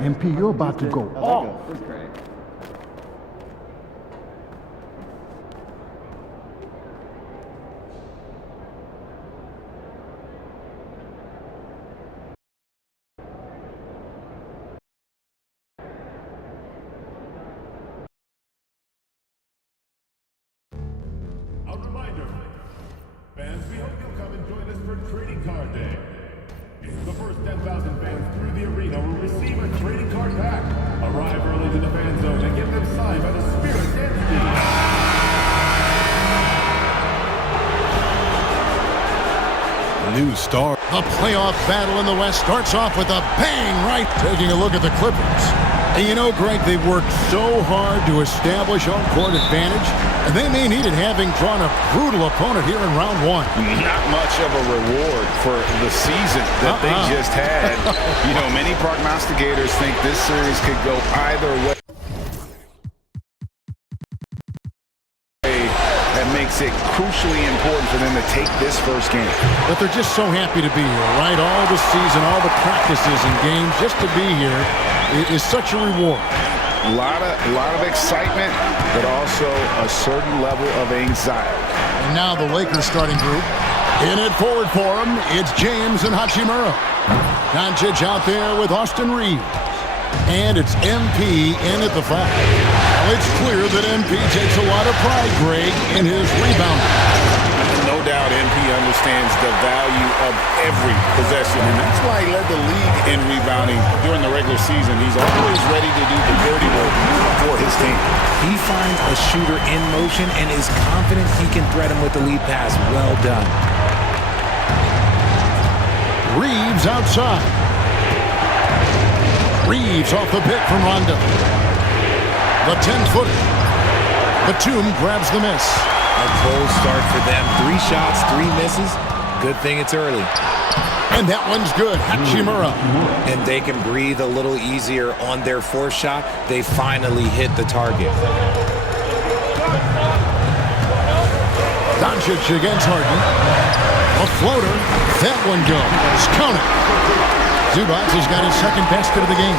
MP, you're about to go off. A reminder, fans, we hope you'll come and join us for Trading Card Day. The first 10,000 fans through the arena will receive a trading card pack. Arrive early to the fan zone and get them signed by the Spirit Dance Team. New star. The playoff battle in the West starts off with a bang right. Taking a look at the Clippers. And you know, Greg, they've worked so hard to establish home court advantage, and they may need it having drawn a brutal opponent here in round one. Not much of a reward for the season that they just had. You know, many prognosticators think this series could go either way. That makes it crucially important for them to take this first game. But they're just so happy to be here, right? All the season, all the practices and games, just to be here is such a reward. A lot of excitement, but also a certain level of anxiety. And now the Lakers starting group. In it forward for him, it's James and Hachimura. Doncic out there with Austin Reeves. And it's MP in at the 5. Well, it's clear that MP takes a lot of pride, Greg, in his rebounding. No doubt MP understands the value of every possession, and that's why he led the league in rebounding during the regular season. He's always ready to do the dirty work for his team. He finds a shooter in motion and is confident he can thread him with the lead pass. Well done. Reeves outside. Reeves off the pick from Rondo. The 10-footer. Batum grabs the miss. A cold start for them. 3 shots, 3 misses. Good thing it's early. And that one's good. Hachimura. And they can breathe a little easier on their 4th shot. They finally hit the target. Doncic against Harden. A floater. That one goes. Count it. Zubac has got his second basket of the game.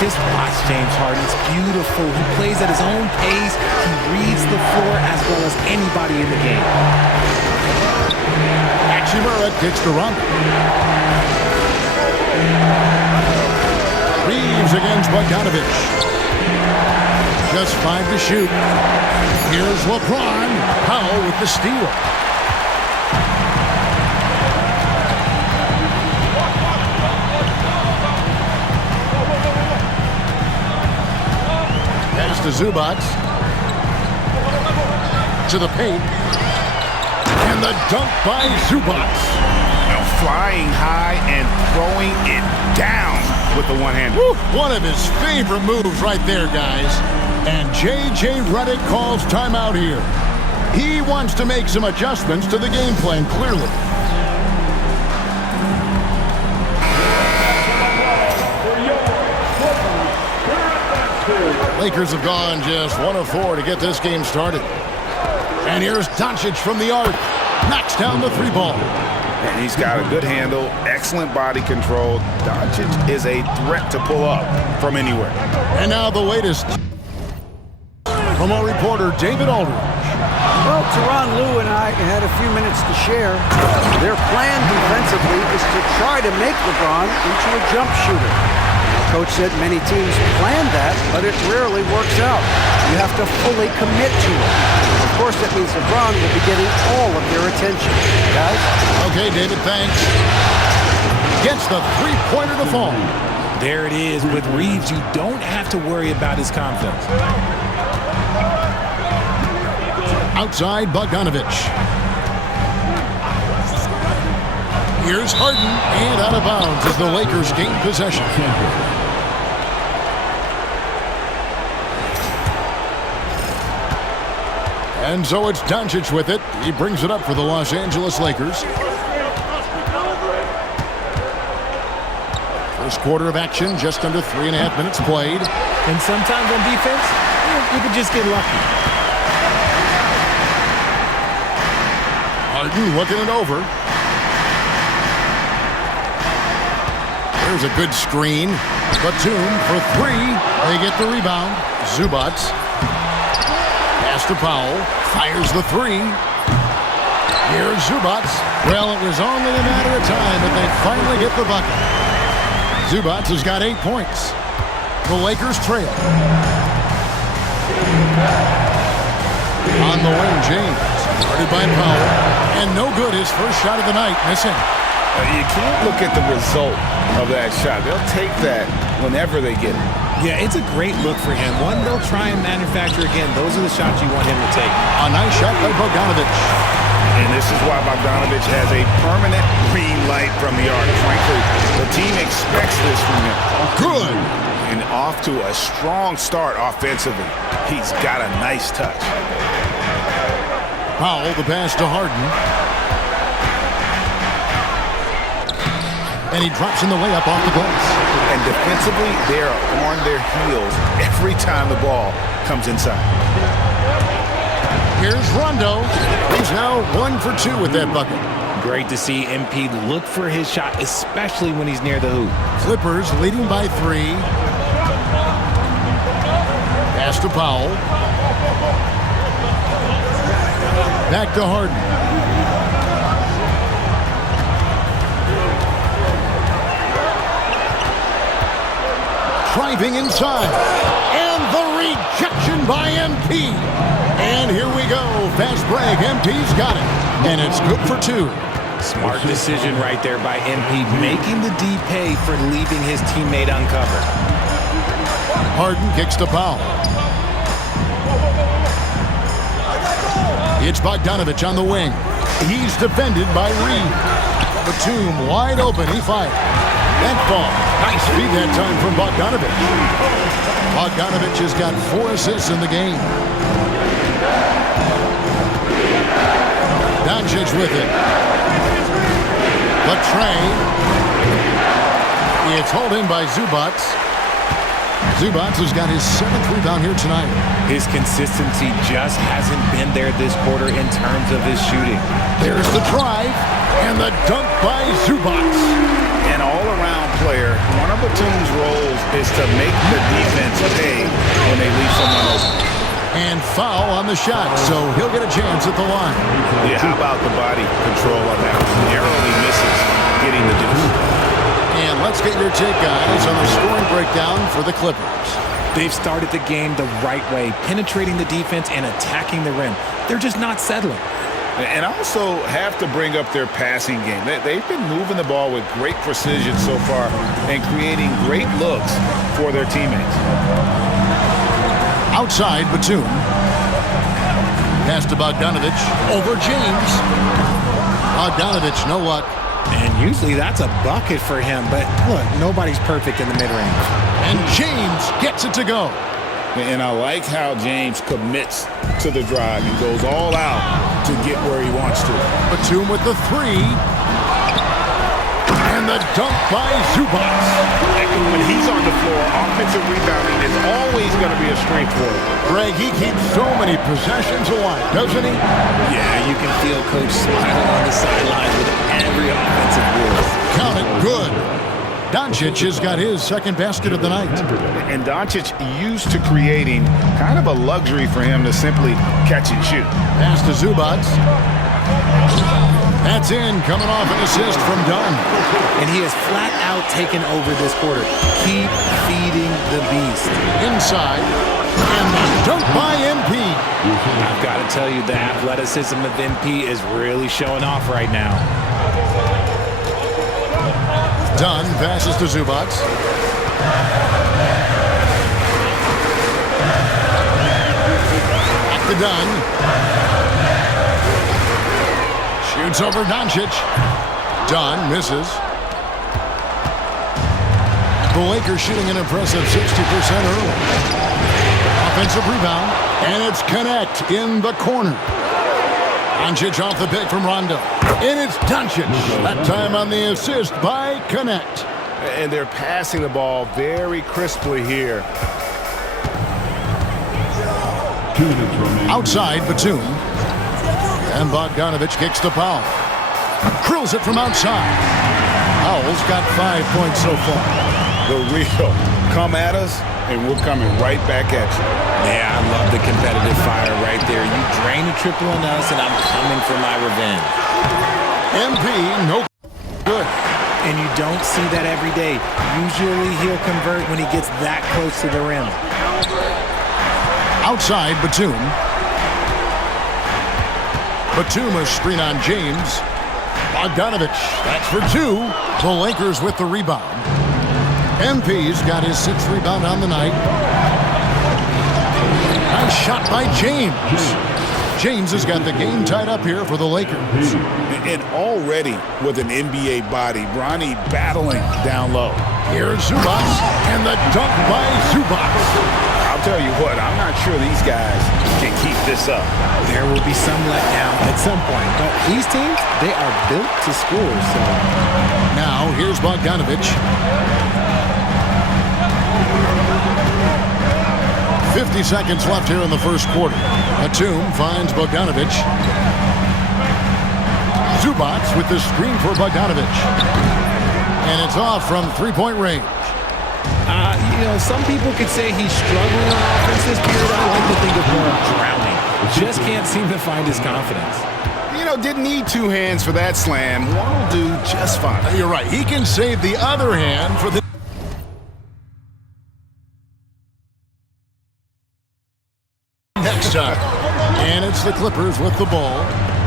Just watch James Harden. It's beautiful. He plays at his own pace. He reads the floor as well as anybody in the game. Hachimura kicks to Rondo. Reeves against Bogdanovich. Just 5 to shoot. Here's LeBron. Powell with the steal. To Zubac. To the paint. And the dunk by Zubac. Now flying high and throwing it down with the one-hander. One of his favorite moves right there, guys. And J.J. Redick calls timeout here. He wants to make some adjustments to the game plan, clearly. Lakers have gone just 1 of 4 to get this game started. And here's Doncic from the arc. Knocks down the 3 ball. And he's got a good handle, excellent body control. Doncic is a threat to pull up from anywhere. And now the latest from our reporter, David Aldridge. Well, Tyronn Lue and I had a few minutes to share. Their plan defensively is to try to make LeBron into a jump shooter. Coach said many teams plan that, but it rarely works out. You have to fully commit to it. Of course, that means LeBron will be getting all of their attention. Guys? Okay, David, thanks. Gets the 3-pointer to fall. There it is. With Reeves, you don't have to worry about his confidence. Outside, Bogdanovich. Here's Harden, and out of bounds as the Lakers gain possession. And so it's Doncic with it. He brings it up for the Los Angeles Lakers. First quarter of action, just under 3.5 minutes played. And sometimes on defense, you can just get lucky. Harden looking it over. There's a good screen. Batum for three. They get the rebound. Zubac. Pass to Powell. Fires the three. Here's Zubac. Well, it was only a matter of time, but they finally get the bucket. Zubac has got 8 points. The Lakers trail. On the wing, James. Started by Powell. And no good. His first shot of the night. Missing. You can't look at the result of that shot. They'll take that whenever they get it. Yeah, it's a great look for him. One they'll try and manufacture again. Those are the shots you want him to take. A nice shot by Bogdanovic. And this is why Bogdanovic has a permanent green light from the arc. Frankly, the team expects this from him. Good. And off to a strong start offensively. He's got a nice touch. Powell, the pass to Harden. And he drops in the layup off the glass. And defensively, they're on their heels every time the ball comes inside. Here's Rondo. He's now 1 for 2 with that bucket. Great to see MP look for his shot, especially when he's near the hoop. Clippers leading by 3. Pass to Powell. Back to Harden. Driving inside. And the rejection by MP. And here we go. Fast break. MP's got it. And it's good for 2. Smart decision right there by MP, making the D pay for leaving his teammate uncovered. Harden kicks to Powell. It's Bogdanovic on the wing. He's defended by Reed. Batum wide open. He fired. That ball. Nice feed that time from Bogdanovic. Bogdanovic has got 4 assists in the game. Doncic with it. Latrey. It's hauled in by Zubac. Zubac has got his 7th rebound here tonight. His consistency just hasn't been there this quarter in terms of his shooting. There's the drive and the dunk by Zubac. An all-around player, one of Batum's roles is to make the defense pay when they leave someone open. And foul on the shot, so he'll get a chance at the line. Yeah, how about the body control on that one? Narrowly misses getting the deuce. And let's get your take, guys, on the scoring breakdown for the Clippers. They've started the game the right way, penetrating the defense and attacking the rim. They're just not settling. And also have to bring up their passing game. They've been moving the ball with great precision so far and creating great looks for their teammates. Outside, Batum. Pass to Bogdanovic. Over James. Bogdanovic, no luck. And usually that's a bucket for him, but look, nobody's perfect in the mid-range. And James gets it to go. And I like how James commits to the drive and goes all out to get where he wants to. Batum with the 3. And the dunk by Zubac. When he's on the floor, offensive rebounding is always going to be a strength for him. Greg, he keeps so many possessions alive, doesn't he? Yeah, you can feel Coach smiling on the sidelines with every offensive board. Count it, good. Doncic has got his 2nd basket of the night. And Doncic used to creating kind of a luxury for him to simply catch and shoot. Pass to Zubac. That's in, coming off an assist from Dunn. And he has flat out taken over this quarter. Keep feeding the beast. Inside, and the dunk by MP. I've got to tell you, the athleticism of MP is really showing off right now. Dunn passes to Zubac. Back to Dunn. Shoots over Doncic. Dunn misses. The Lakers shooting an impressive 60% early. Offensive rebound, and it's Connect in the corner. Doncic off the pick from Rondo. And it's Doncic. That time on the assist by Connect. And they're passing the ball very crisply here. 2 minutes remaining. Outside, Batum. And Bogdanovic kicks to Powell. Drills it from outside. Howell's got 5 points so far. The real come at us, and we're coming right back at you. Yeah, I love the competitive fire right there. You drain a triple on us, and I'm coming for my revenge. MP, no good. And you don't see that every day. Usually he'll convert when he gets that close to the rim. Outside, Batum. Batum a screen on James. Bogdanovich, that's for 2. The Lakers with the rebound. MP's got his 6th rebound on the night. Nice shot by James. James has got the game tied up here for the Lakers. And already with an NBA body, Bronny battling down low. Here's Zubac, and the dunk by Zubac. I'll tell you what, I'm not sure these guys can keep this up. There will be some letdown at some point, but these teams, they are built to score, so. Now, here's Bogdanovich. 50 seconds left here in the first quarter. Batum finds Bogdanovich. Zubac with the screen for Bogdanovich. And it's off from three-point range. Some people could say he's struggling on offense this period. I like to think of more of drowning. Just can't seem to find his confidence. Didn't need 2 hands for that slam. One will do just fine. You're right. He can save the other hand for the next time. And it's the Clippers with the ball,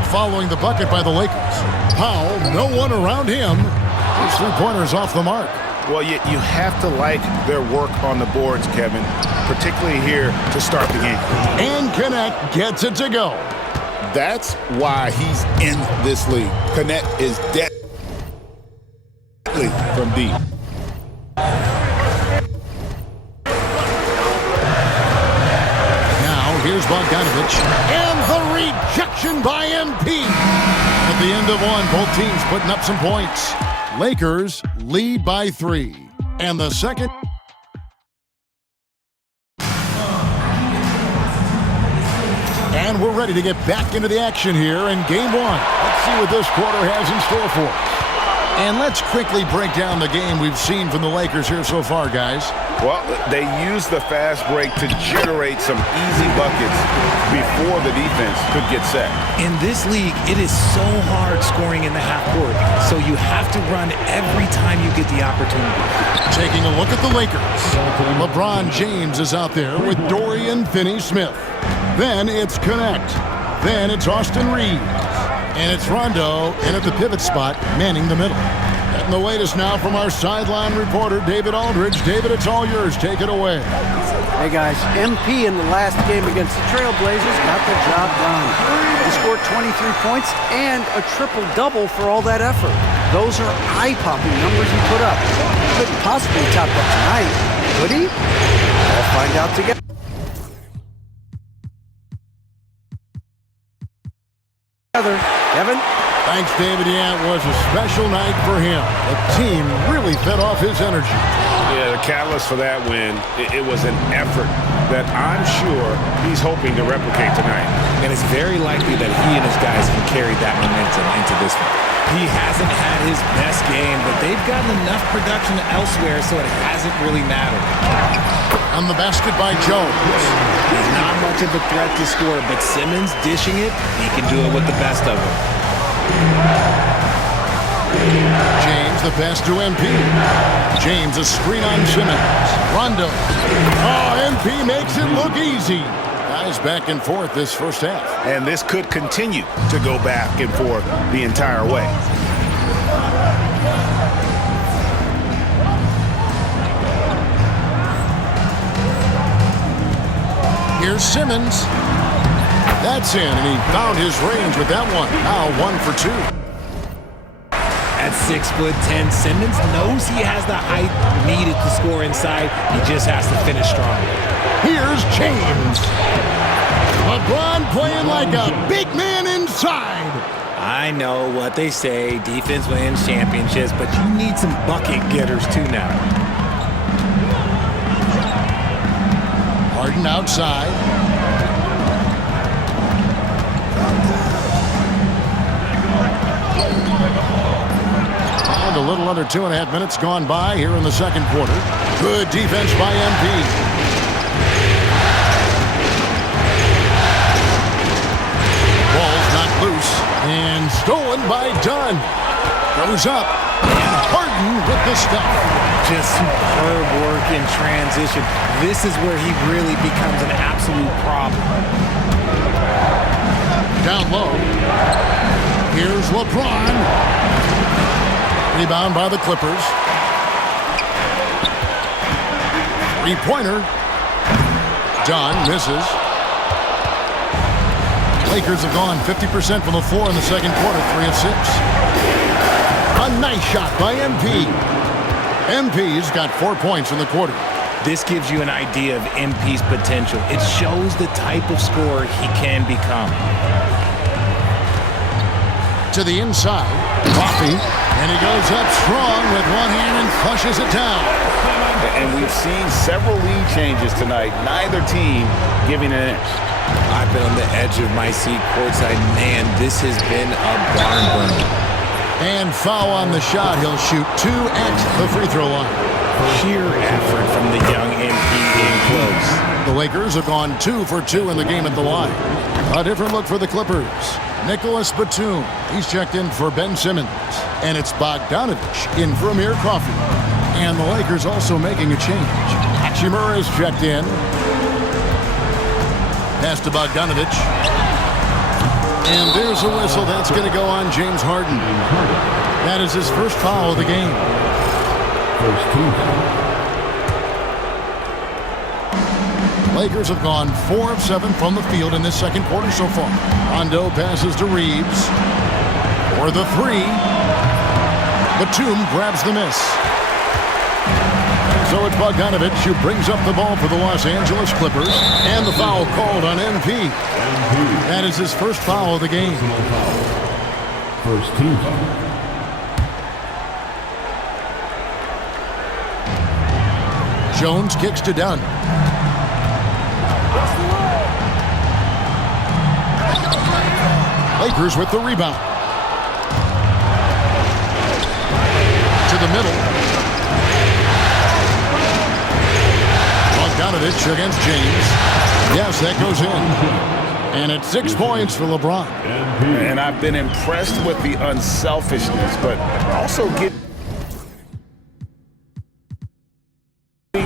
following the bucket by the Lakers. Powell, no one around him. His 3-pointers off the mark. Well, you have to like their work on the boards, Kevin, particularly here to start the game. And Connect gets it to go. That's why he's in this league. Connect is deadly from deep. Now, here's Bogdanovich. And the rejection by MP. At the end of one, both teams putting up some points. Lakers lead by 3. And the second. And we're ready to get back into the action here in Game 1. Let's see what this quarter has in store for us. And let's quickly break down the game we've seen from the Lakers here so far, guys. Well, they used the fast break to generate some easy buckets before the defense could get set. In this league, it is so hard scoring in the half court, so you have to run every time you get the opportunity. Taking a look at the Lakers. LeBron James is out there with Dorian Finney-Smith. Then it's Connect. Then it's Austin Reeves. And it's Rondo in at the pivot spot, manning the middle. And the latest now from our sideline reporter, David Aldridge. David, it's all yours. Take it away. Hey, guys, MP in the last game against the Trailblazers got the job done. He scored 23 points and a triple-double for all that effort. Those are eye-popping numbers he put up. He couldn't possibly top that tonight, could he? We'll find out together. Kevin? Thanks, David. Yeah, it was a special night for him. The team really fed off his energy. Yeah, the catalyst for that win, it was an effort that I'm sure he's hoping to replicate tonight. And it's very likely that he and his guys can carry that momentum into this one. He hasn't had his best game, but they've gotten enough production elsewhere, so it hasn't really mattered. On the basket by Jones. He's not much of a threat to score, but Simmons dishing it, he can do it with the best of them. James, the pass to MP. James, a screen on Simmons. Rondo. Oh, MP makes it look easy. Guys back and forth this first half. And this could continue to go back and forth the entire way. Here's Simmons. That's in, and he found his range with that one. Now 1 for 2. At 6'10", Simmons knows he has the height needed to score inside. He just has to finish strong. Here's James. LeBron playing like a big man inside. I know what they say, defense wins championships, but you need some bucket getters too now. Harden outside. And a little under 2.5 minutes gone by here in the second quarter. Good defense by MP. Ball's not loose. And stolen by Dunn. Goes up. And Harden with the stuff. Just superb work in transition. This is where he really becomes an absolute problem. Down low. Here's LeBron. Rebound by the Clippers. Three-pointer. Dunn misses. Lakers have gone 50% from the floor in the second quarter, 3 of 6. A nice shot by MP. MP's got 4 points in the quarter. This gives you an idea of MP's potential. It shows the type of scorer he can become. To the inside, Coffee, and he goes up strong with one hand and flushes it down. And we've seen several lead changes tonight. Neither team giving an inch. I've been on the edge of my seat courtside. Man, this has been a barn burner. And foul on the shot. He'll shoot 2 at the free throw line. Sheer effort from the young MP in close. The Lakers have gone 2 for 2 in the game at the line. A different look for the Clippers. Nicholas Batum. He's checked in for Ben Simmons. And it's Bogdanovich in for Amir Coffey. And the Lakers also making a change. Hachimura is checked in. Pass to Bogdanovich. And there's a whistle. That's going to go on James Harden. That is his first foul of the game. First team foul. Lakers have gone 4 of 7 from the field in this second quarter so far. Rondo passes to Reeves for the 3. Batum grabs the miss. So it's Bogdanovich who brings up the ball for the Los Angeles Clippers. And the foul called on MP. That is his first foul of the game. First team foul. Jones kicks to Dunn. Lakers with the rebound. To the middle. Bogdanovich against James. Yes, that goes in. And it's 6 points for LeBron. And I've been impressed with the unselfishness, but also giving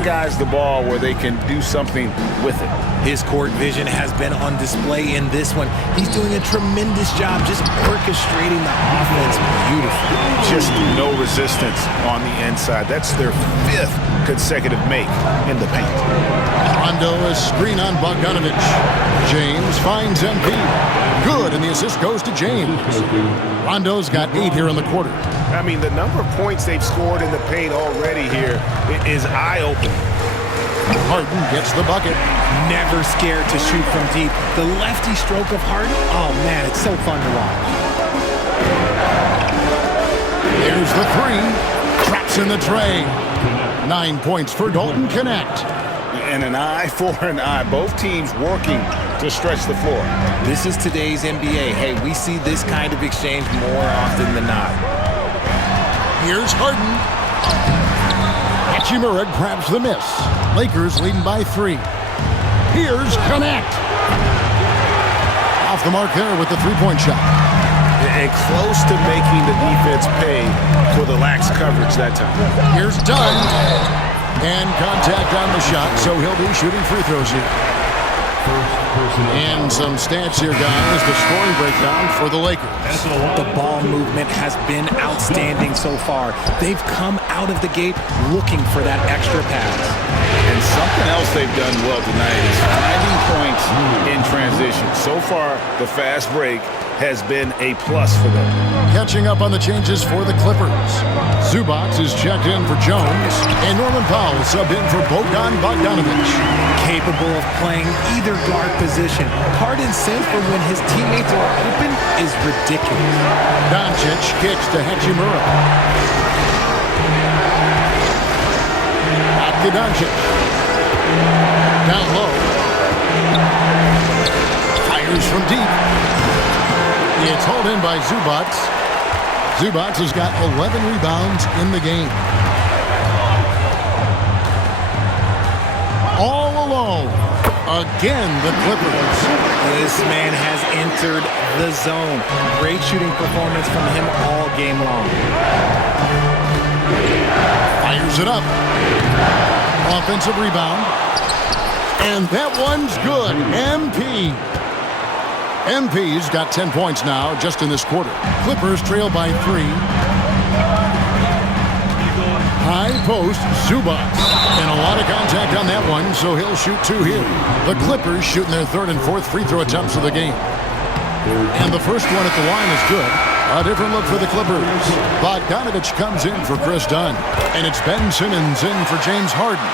guys the ball where they can do something with it. His court vision has been on display in this one. He's doing a tremendous job just orchestrating the offense beautifully. Just no resistance on the inside. That's their 5th consecutive make in the paint. Rondo is screen on Bogdanovich. James finds MP. Good, and the assist goes to James. Rondo's got 8 here in the quarter. I mean, the number of points they've scored in the paint already here is eye-opening. Harden gets the bucket. Never scared to shoot from deep. The lefty stroke of Harden, oh man, it's so fun to watch. Here's the 3. Traps in the tray. 9 points for Dalton Connect. And an eye for an eye. Both teams working to stretch the floor. This is today's NBA. Hey, we see this kind of exchange more often than not. Here's Harden. Hachimura grabs the miss. Lakers leading by 3. Here's Connect. Off the mark there with the 3-point shot. And close to making the defense pay for the lax coverage that time. Here's Dunn. And contact on the shot, so he'll be shooting free throws here. And some stats here, guys. The scoring breakdown for the Lakers. The ball movement has been outstanding so far. They've come out of the gate looking for that extra pass. And something else they've done well tonight is finding points in transition. So far, the fast break has been a plus for them. Catching up on the changes for the Clippers. Zubac is checked in for Jones, and Norman Powell subbed in for Bogdan Bogdanovich. Capable of playing either guard position. Harden's sense for when his teammates are open is ridiculous. Doncic kicks to Hachimura. Back to Doncic. Down low. Fires from deep. It's hauled in by Zubac. Zubac has got 11 rebounds in the game. All alone. Again, the Clippers. This man has entered the zone. Great shooting performance from him all game long. Fires it up. Offensive rebound. And that one's good. MP's got 10 points now just in this quarter. Clippers trail by 3. High post, Zubac. And a lot of contact on that one, so he'll shoot 2 here. The Clippers shooting their 3rd and 4th free throw attempts of the game. And the first one at the line is good. A different look for the Clippers. Bogdanovich comes in for Chris Dunn. And it's Ben Simmons in for James Harden.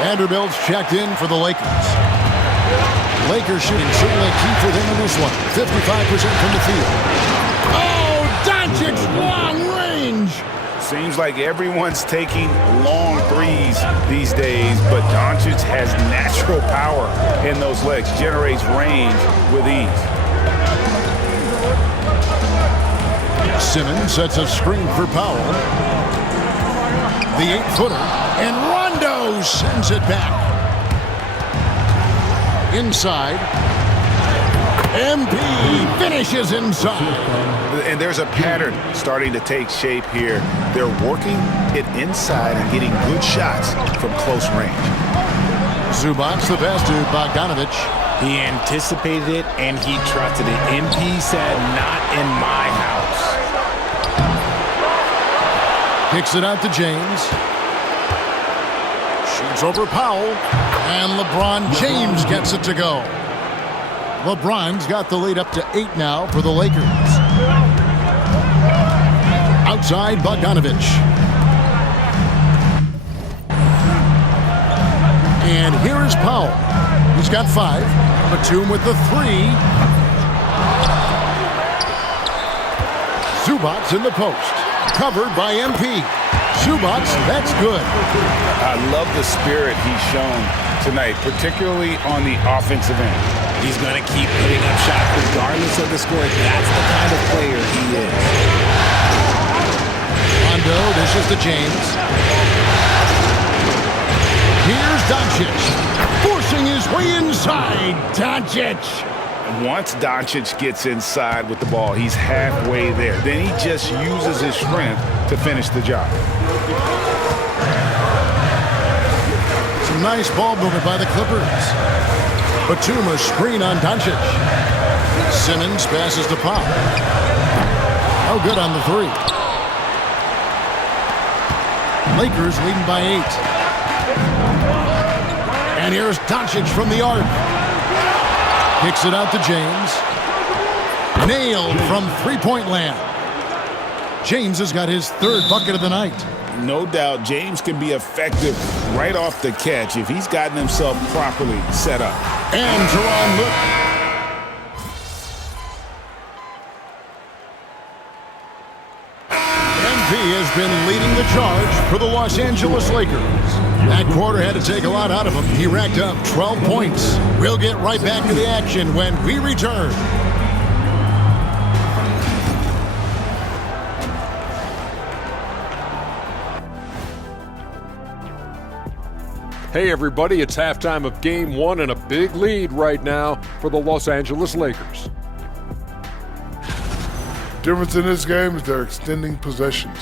Vanderbilt's checked in for the Lakers. Lakers shooting certainly key for them in this one. 55% from the field. Oh, Doncic, long range. Seems like everyone's taking long threes these days, but Doncic has natural power in those legs, generates range with ease. Simmons sets a screen for Powell. The 8-footer, and Rondo sends it back. Inside. MP finishes inside. And there's a pattern starting to take shape here. They're working it inside and getting good shots from close range. Zubac the pass to Bogdanovich. He anticipated it and he trusted it. MP said, not in my house. Kicks it out to James. Shoots over Powell. And LeBron James gets it to go. LeBron's got the lead up to 8 now for the Lakers. Outside, Bogdanovich. And here is Powell. He's got 5. Batum with the 3. Zubac in the post. Covered by MP. Zubac, that's good. I love the spirit he's shown tonight, particularly on the offensive end. He's going to keep putting up shots regardless of the score. That's the kind of player he is. Rondo dishes to James. Here's Doncic. Forcing his way inside. Doncic. Once Doncic gets inside with the ball, he's halfway there. Then he just uses his strength to finish the job. Some nice ball movement by the Clippers. Batum a screen on Doncic. Simmons passes to Pop. Oh, good on the 3. Lakers leading by 8. And here's Doncic from the arc. Kicks it out to James. Nailed from three-point land. James has got his 3rd bucket of the night. No doubt James can be effective right off the catch if he's gotten himself properly set up. And Teron Lue. MP has been leading the charge for the Los Angeles Lakers. That quarter had to take a lot out of him. He racked up 12 points. We'll get right back to the action when we return. Hey everybody, it's halftime of Game 1 and a big lead right now for the Los Angeles Lakers. Difference in this game is they're extending possessions.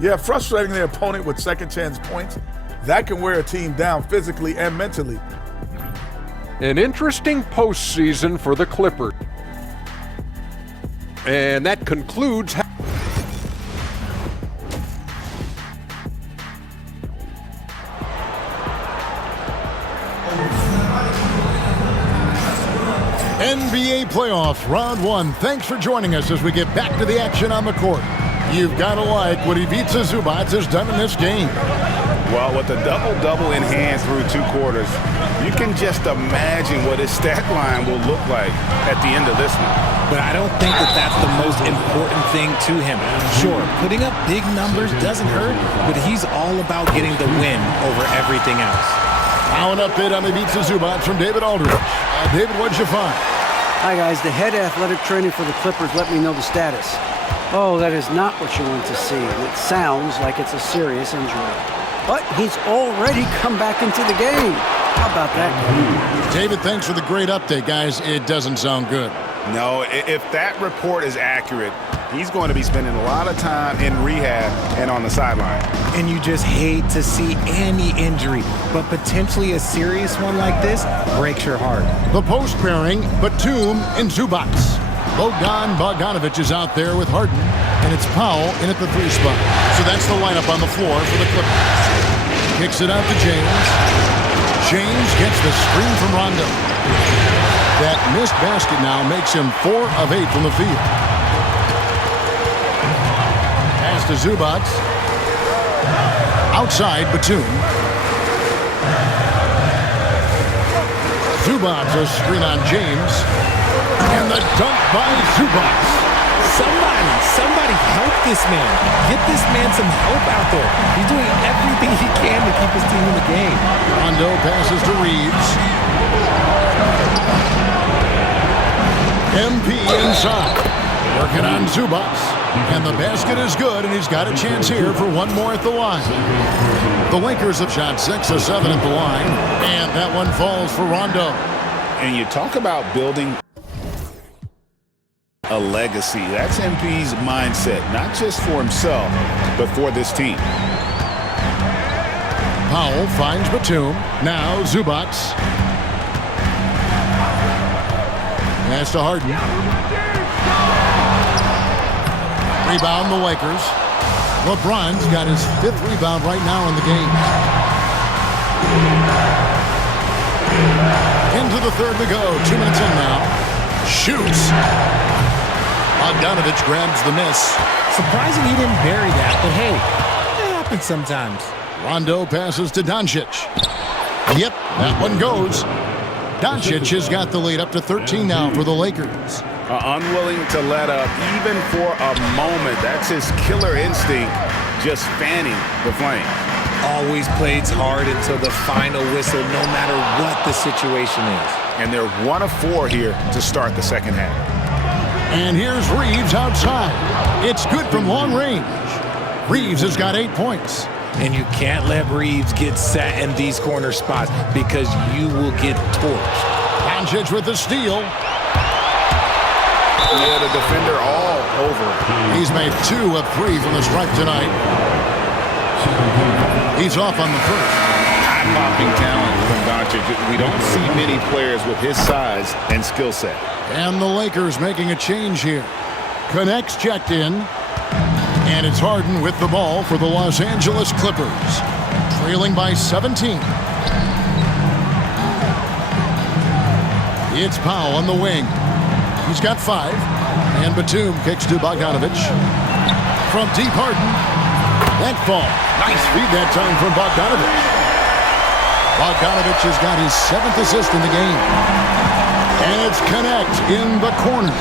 Yeah, frustrating their opponent with second chance points. That can wear a team down physically and mentally. An interesting postseason for the Clippers. And that concludes NBA playoffs, round 1. Thanks for joining us as we get back to the action on the court. You've got to like what Ivica Zubac has done in this game. Well, with a double-double in hand through 2 quarters, you can just imagine what his stat line will look like at the end of this one. But I don't think that that's the most important thing to him. Sure, putting up big numbers doesn't hurt, but he's all about getting the win over everything else. Now an update on Ivica Zubac from David Aldridge. David, what'd you find? Hi, guys. The head athletic trainer for the Clippers let me know the status. Oh, that is not what you want to see. It sounds like it's a serious injury. But he's already come back into the game. How about that? David, thanks for the great update, guys. It doesn't sound good. No, if that report is accurate, he's going to be spending a lot of time in rehab and on the sideline. And you just hate to see any injury, but potentially a serious one like this breaks your heart. The post pairing, Batum and Zubac. Bogdan Bogdanovic is out there with Harden, and it's Powell in at the 3 spot. So that's the lineup on the floor for the Clippers. Kicks it out to James. James gets the screen from Rondo. That missed basket now makes him 4 of 8 from the field. Pass to Zubac. Outside, Batum. Zubac, a screen on James. And the dunk by Zubac. Somebody help this man. Get this man some help out there. He's doing everything he can to keep his team in the game. Rondo passes to Reeves. MP inside. Working on Zubac. And the basket is good, and he's got a chance here for one more at the line. The Lakers have shot 6 of 7 at the line, and that one falls for Rondo. And you talk about building a legacy. That's MP's mindset, not just for himself, but for this team. Powell finds Batum. Now Zubac. Pass to Harden. Rebound the Lakers. LeBron's got his 5th rebound right now in the game. Into the 3rd to go. 2 minutes in now. Shoots. Bogdanovic grabs the miss. Surprising he didn't bury that, but hey, it happens sometimes. Rondo passes to Doncic. Yep, that one goes. Doncic has got the lead up to 13 now for the Lakers. Unwilling to let up even for a moment. That's his killer instinct, just fanning the flame. Always plays hard until the final whistle, no matter what the situation is. And they're 1 of 4 here to start the second half. And here's Reeves outside. It's good from long range. Reeves has got 8 points. And you can't let Reeves get set in these corner spots because you will get torched. Doncic with the steal. Yeah, the defender all over. He's made 2 of 3 from the stripe tonight. He's off on the first. Eye-popping talent from Doncic. We don't see many players with his size and skill set. And the Lakers making a change here. Connects checked in. And it's Harden with the ball for the Los Angeles Clippers. Trailing by 17. It's Powell on the wing. He's got 5. And Batum kicks to Bogdanovic. From deep, Harden. That fall. Nice feed that time from Bogdanovic. Bogdanovic has got his 7th assist in the game. And it's Connect in the corner.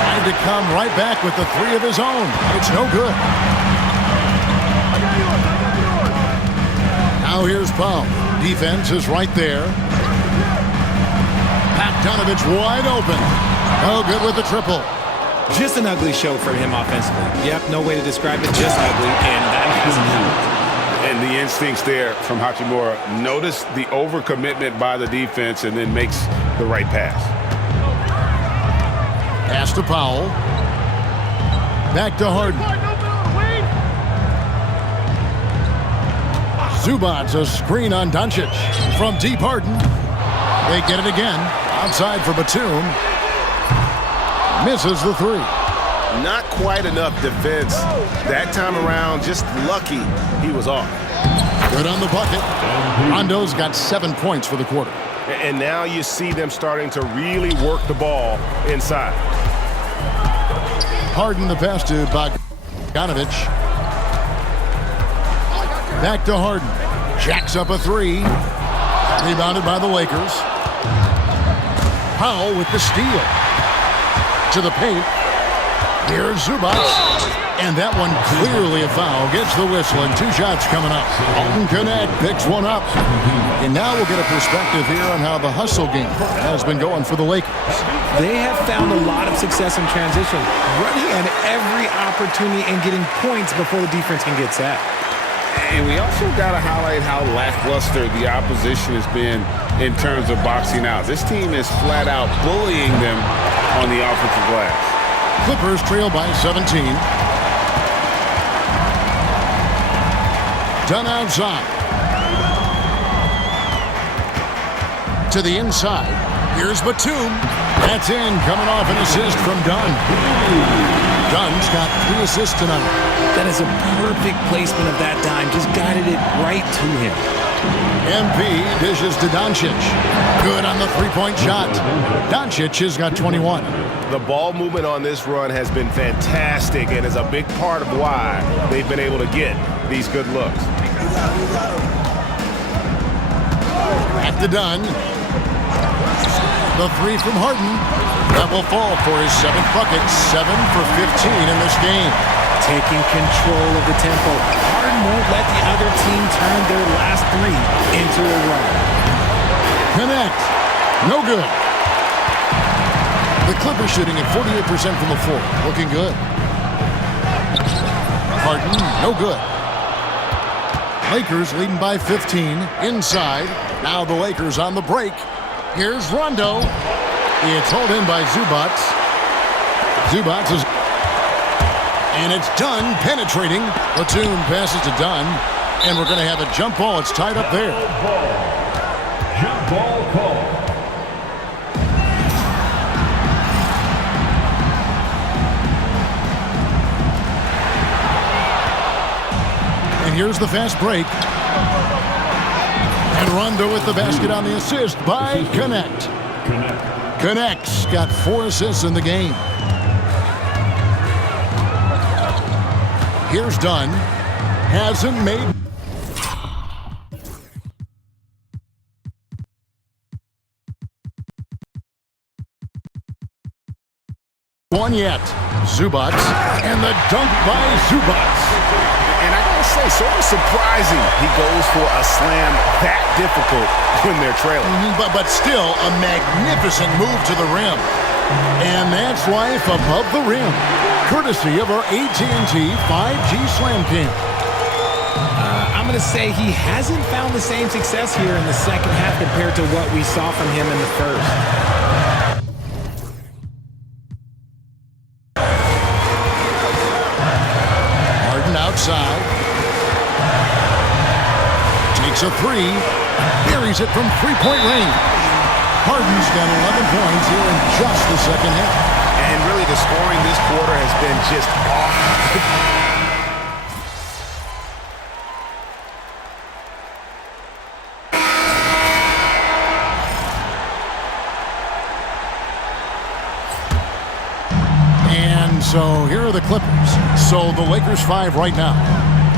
Trying to come right back with the 3 of his own. It's no good. Now here's Powell. Defense is right there. Bogdanovic wide open. Oh, good with the triple. Just an ugly show from him offensively. Yep, no way to describe it, just ugly, and that hasn't helped. And the instincts there from Hachimura. Notice the overcommitment by the defense and then makes the right pass. Pass to Powell. Back to Harden. Zubac, a screen on Doncic. From deep, Harden. They get it again. Outside for Batum. Misses the 3. Not quite enough defense. That time around, just lucky he was off. Good on the bucket. Rondo's got 7 points for the quarter. And now you see them starting to really work the ball inside. Harden the pass to Bogdanovic. Back to Harden. Jacks up a 3. Rebounded by the Lakers. Powell with the steal. To the paint. Here's Zubac. And that one clearly a foul. Gets the whistle and 2 shots coming up. Alton Connect picks one up. And now we'll get a perspective here on how the hustle game has been going for the Lakers. They have found a lot of success in transition, running at every opportunity and getting points before the defense can get set. And we also got to highlight how lackluster the opposition has been in terms of boxing out. This team is flat out bullying them on the offensive glass. Clippers trail by 17. Dunn outside. To the inside. Here's Batum. That's in, coming off an assist from Dunn. Dunn's got 3 assists tonight. That is a perfect placement of that dime. Just guided it right to him. MP dishes to Doncic. Good on the three-point shot. Doncic has got 21. The ball movement on this run has been fantastic and is a big part of why they've been able to get these good looks. Back to Dunn. The 3 from Harden. That will fall for his 7th bucket. 7 for 15 in this game. Taking control of the tempo. Harden won't let the other team turn their last 3 into a run. Connect. No good. The Clippers shooting at 48% from the floor. Looking good. Harden, no good. Lakers leading by 15. Inside. Now the Lakers on the break. Here's Rondo. It's hauled in by Zubac. Zubac is... And it's Dunn penetrating. Batum passes to Dunn. And we're going to have a jump ball. It's tied up there. Jump ball call. And here's the fast break. And Rondo with the basket on the assist by Connect. Connect's got 4 assists in the game. Here's Dunn. Hasn't made... one yet. Zubac. And the dunk by Zubac. And I gotta say, sort of surprising he goes for a slam that difficult when they're trailing. But still a magnificent move to the rim. And that's life above the rim. Courtesy of our AT&T 5G Slam Cam. I'm going to say he hasn't found the same success here in the second half compared to what we saw from him in the first. Harden outside. Takes a 3. Buries it from 3-point range. Harden's got 11 points here in just the second half. And really the scoring this quarter has been just awesome. So here are the Clippers. So the Lakers 5 right now.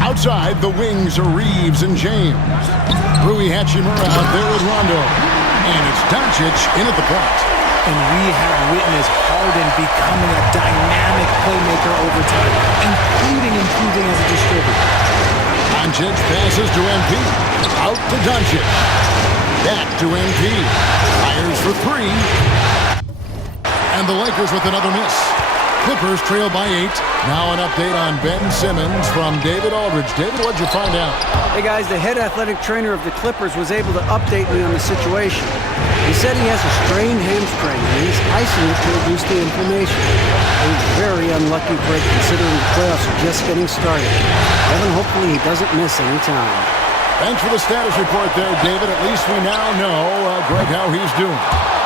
Outside, the wings are Reeves and James. Rui Hachimura out there with Rondo. And it's Doncic in at the point. And we have witnessed Harden becoming a dynamic playmaker over time, including improving as a distributor. Doncic passes to MP. Out to Doncic. Back to MP. Fires for 3. And the Lakers with another miss. Clippers trail by 8. Now an update on Ben Simmons from David Aldridge. David, what'd you find out? Hey guys, the head athletic trainer of the Clippers was able to update me on the situation. He said he has a strained hamstring and he's icing it to reduce the inflammation. He's very unlucky break considering the playoffs are just getting started. Evan, hopefully he doesn't miss any time. Thanks for the status report there, David. At least we now know, Greg, how he's doing.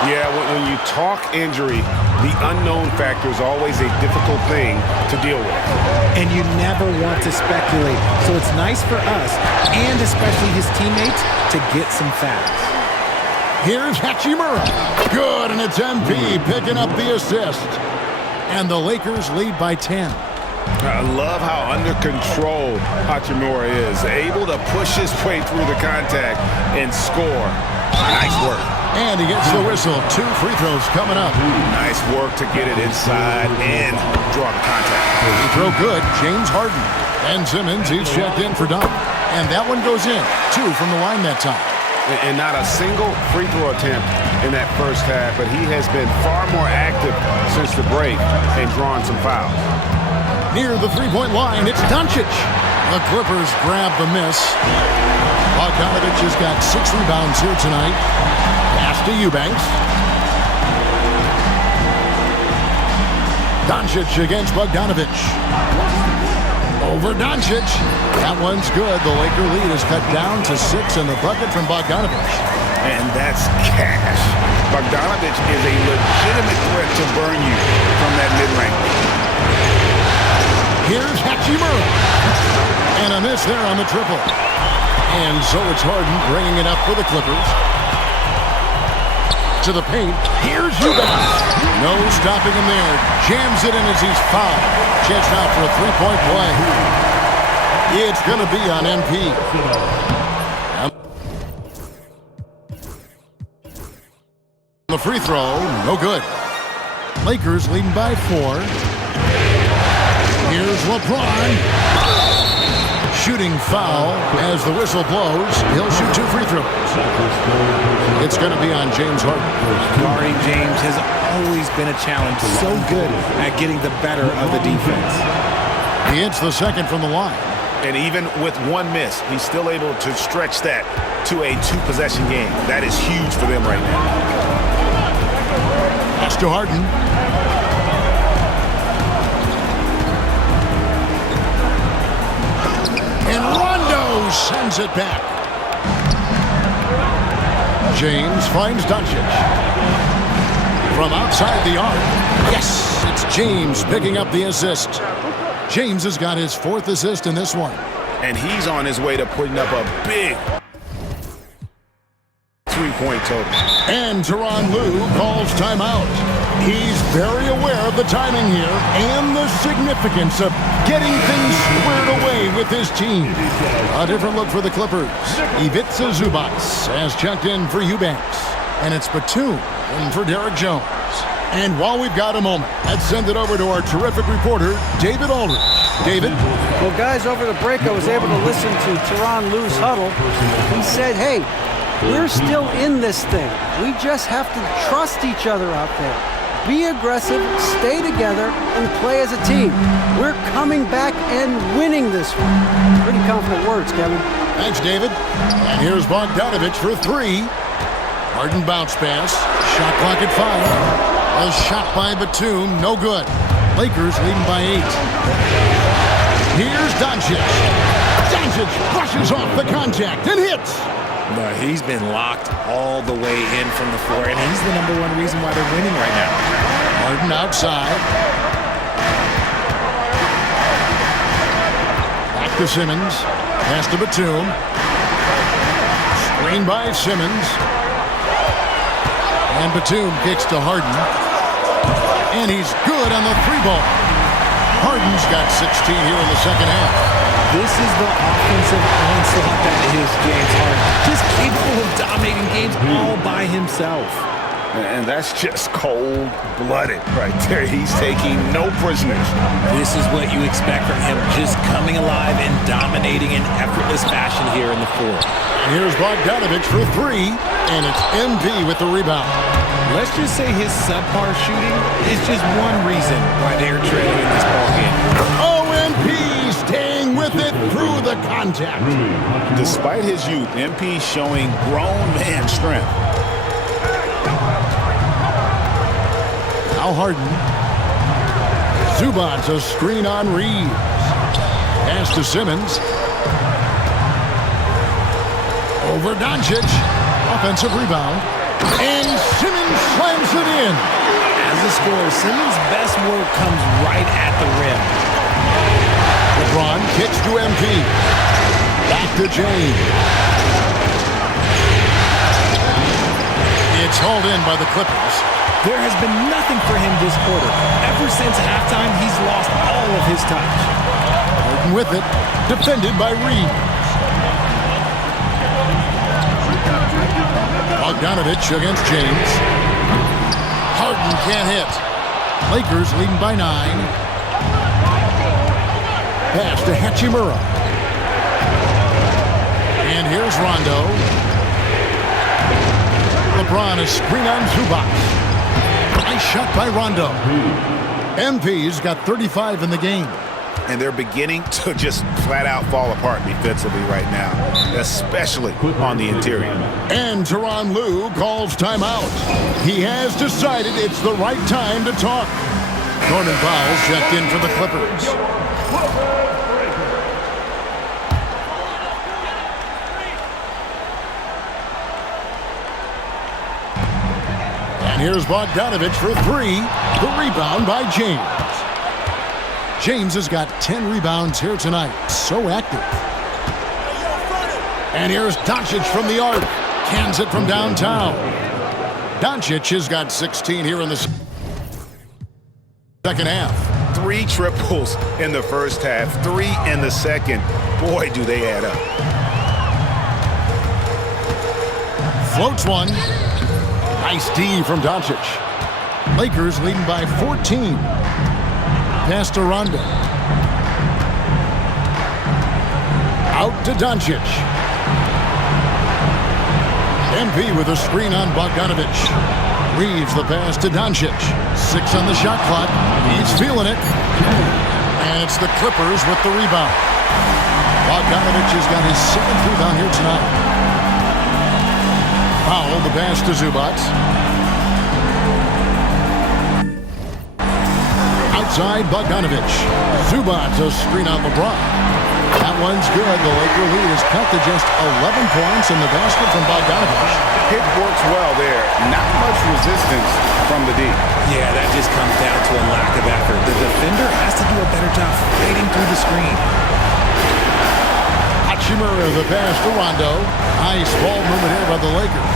Yeah, when you talk injury, the unknown factor is always a difficult thing to deal with. And you never want to speculate. So it's nice for us, and especially his teammates, to get some facts. Here's Hachimura. Good, and it's MP picking up the assist. And the Lakers lead by 10. I love how under control Hachimura is. Able to push his way through the contact and score. Nice work. And he gets the whistle. 2 free throws coming up. Nice work to get it inside and draw the contact. Free throw good. James Harden. And Simmons, he's checked in for dunk. And that one goes in. 2 from the line that time. And not a single free throw attempt in that first half, but he has been far more active since the break and drawing some fouls. Near the three-point line, it's Doncic. The Clippers grab the miss. Bogdanovich has got 6 rebounds here tonight. Pass to Eubanks. Doncic against Bogdanovich. Over Doncic. That one's good. The Laker lead is cut down to 6 and the bucket from Bogdanovich. And that's cash. Bogdanovich is a legitimate threat to burn you from that mid-range. Here's Hachimura. And a miss there on the triple. And so it's Harden bringing it up for the Clippers. To the paint. Here's Eubanks. No stopping him there. Jams it in as he's fouled. Chance now for a three-point play. It's going to be on MP. The free throw, no good. Lakers leading by 4. Here's LeBron. Shooting foul as the whistle blows. He'll shoot 2 free throws. It's going to be on James Harden. Guarding James has always been a challenge. So good at getting the better of the defense. He hits the second from the line. And even with 1 miss, he's still able to stretch that to a 2-possession game. That is huge for them right now. Pass to Harden. And Rondo sends it back. James finds Doncic. From outside the arc. Yes, it's James picking up the assist. James has got his 4th assist in this one. And he's on his way to putting up a big 3-point total. And Tyronn Lue calls timeout. He's very aware of the timing here and the significance of getting things squared away with his team. A different look for the Clippers. Ivica Zubac has checked in for Eubanks. And it's Batum in for Derek Jones. And while we've got a moment, let's send it over to our terrific reporter, David Aldridge. David? Well, guys, over the break, I was able to listen to Tyronn Lue's huddle. He said, hey, we're still in this thing. We just have to trust each other out there. Be aggressive, stay together, and play as a team. We're coming back and winning this one. Pretty confident words, Kevin. Thanks, David. And here's Bogdanovich for 3. Harden bounce pass. Shot clock at 5. A shot by Batum, no good. Lakers leading by 8. Here's Doncic. Doncic brushes off the contact and hits. But he's been locked all the way in from the floor, and he's the #1 reason why they're winning right now. Harden outside. Back to Simmons. Pass to Batum. Screen by Simmons. And Batum kicks to Harden. And he's good on the 3-ball. Harden's got 16 here in the second half. This is the offensive onslaught that is James Harden. Just capable of dominating games all by himself. And that's just cold-blooded right there. He's taking no prisoners. This is what you expect from him, just coming alive and dominating in effortless fashion here in the fourth. Here's Bogdanovich for 3, and it's MP with the rebound. Let's just say his subpar shooting is just one reason why they're trailing in this ballgame. MP staying with it through the contact. Despite his youth, MP showing grown man strength. Now Harden. Zubac, a screen on Reeves. Pass to Simmons. Over Doncic. Offensive rebound. And Simmons slams it in. As a scorer, Simmons' best work comes right at the rim. LeBron kicks to MP. Back to James. It's hauled in by the Clippers. There has been nothing for him this quarter. Ever since halftime, he's lost all of his touch. Harden with it. Defended by Reeves. Bogdanovich against James. Harden can't hit. Lakers leading by 9. Pass to Hachimura. And here's Rondo. LeBron is screen on Zubac. Nice shot by Rondo. MP's got 35 in the game. And they're beginning to just flat out fall apart defensively right now, especially on the interior. And Tyronn Lue calls timeout. He has decided it's the right time to talk. Norman Powell checked in for the Clippers. And here's Bogdanovich for 3. The rebound by James. James has got 10 rebounds here tonight. So active. And here's Doncic from the arc. Cans it from downtown. Doncic has got 16 here in the second half. 3 triples in the first half, 3 in the second. Boy, do they add up. Floats one. Nice D from Doncic. Lakers leading by 14. Pass to Rondo. Out to Doncic. MP with a screen on Bogdanovich. Reeves the pass to Doncic. 6 on the shot clock. He's feeling it. And it's the Clippers with the rebound. Bogdanovich has got his 7th rebound here tonight. Powell the pass to Zubac. Outside Bogdanovich. Zubac a screen on LeBron. That one's good. The Laker lead is cut to just 11 points in the basket from Bogdanovich. It works well there. Not much resistance from the D. Yeah, that just comes down to a lack of effort. The defender has to do a better job fighting through the screen. Hachimura the pass to Rondo. Nice ball movement here by the Lakers.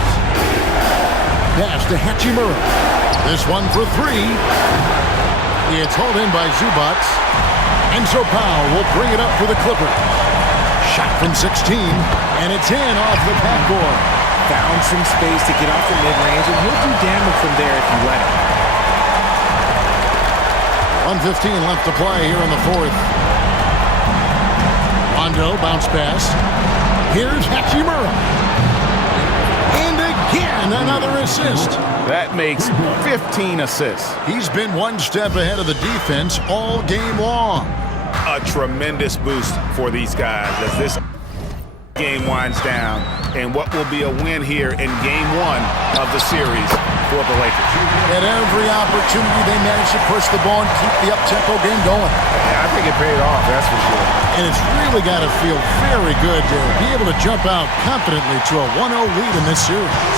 Pass to Hachimura. This one for 3. It's hauled in by Zubac. And so Powell will bring it up for the Clippers. Shot from 16, and it's in off the backboard. Found some space to get off the mid-range, and he'll do damage from there if you let him. 1:15 left to play here in the 4th. Rondo bounce pass. Here's Hachimura. And again, another assist. That makes 15 assists. He's been one step ahead of the defense all game long. A tremendous boost for these guys as this game winds down and what will be a win here in game 1 of the series for the Lakers. At every opportunity, they managed to push the ball and keep the up-tempo game going. Yeah, I think it paid off, that's for sure. And it's really got to feel very good to be able to jump out confidently to a 1-0 lead in this series.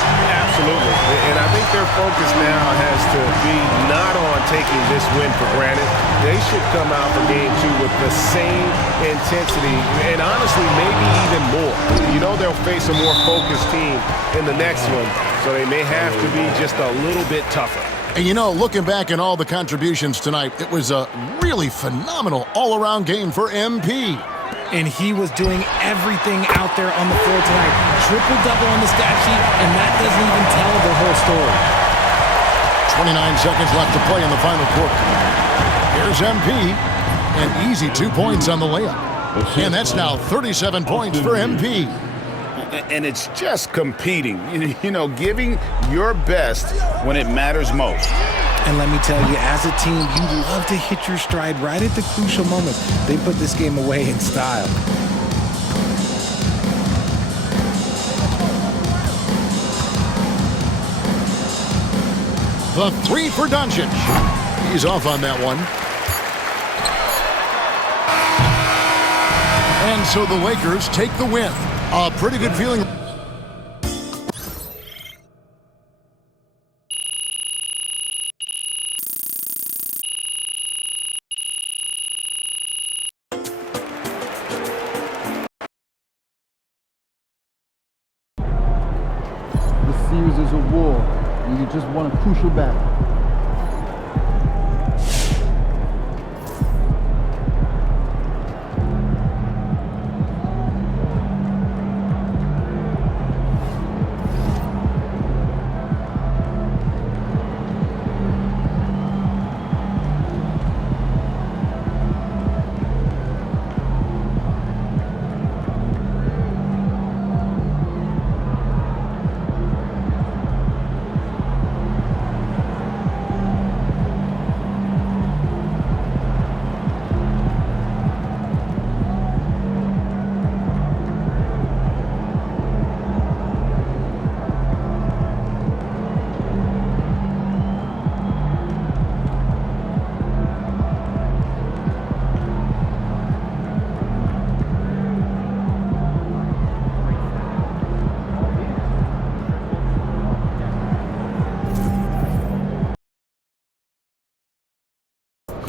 Absolutely. And I think their focus now has to be not on taking this win for granted. They should come out for game 2 with the same intensity and honestly maybe even more. You know they'll face a more focused team in the next one, so they may have to be just a little bit tougher. And you know, looking back at all the contributions tonight, it was a really phenomenal all-around game for MP. And he was doing everything out there on the floor tonight. Triple-double on the stat sheet, and that doesn't even tell the whole story. 29 seconds left to play in the final quarter. Here's MP, and easy 2 points on the layup. And that's now 37 points for MP. And it's just competing, you know, giving your best when it matters most. And let me tell you, as a team, you love to hit your stride right at the crucial moments. They put this game away in style. The 3 for Doncic. He's off on that one. And so the Lakers take the win. A pretty good feeling. This series is a war, and you just won a crucial battle.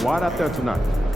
wide out there tonight.